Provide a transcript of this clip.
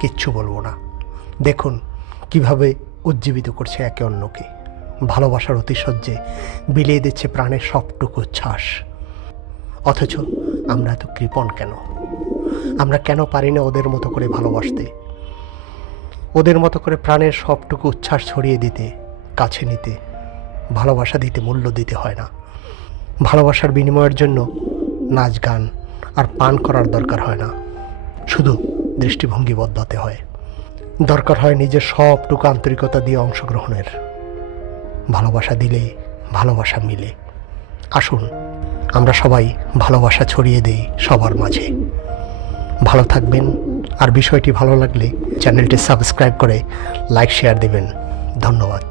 কিচ্ছু বলবো না। দেখুন কিভাবে উজ্জীবিত করছে একে অন্যকে, ভালোবাসার অতিশয্যে বিলিয়ে দিচ্ছে প্রাণের সবটুকু উচ্ছ্বাস। অথচ আমরা এত কৃপণ কেন? আমরা কেন পারি না ওদের মতো করে ভালোবাসতে, ওদের মতো করে প্রাণের সবটুকু উচ্ছ্বাস ছড়িয়ে দিতে, কাছে নিতে? ভালোবাসা দিতে মূল্য দিতে হয় না। ভালোবাসার বিনিময়ের জন্য নাচ গান আর পান করার দরকার হয় না, শুধু দৃষ্টিভঙ্গি বদলাতে হয়। দরকার হয় নিজের সবটুকু আন্তরিকতা দিয়ে অংশগ্রহণের। ভালোবাসা দিলে ভালোবাসা মিলে। আসুন আমরা সবাই ভালোবাসা ছড়িয়ে দেই সবার মাঝে। ভালো থাকবেন, আর বিষয়টি ভালো লাগলে চ্যানেলটি সাবস্ক্রাইব করে লাইক শেয়ার দেবেন। ধন্যবাদ।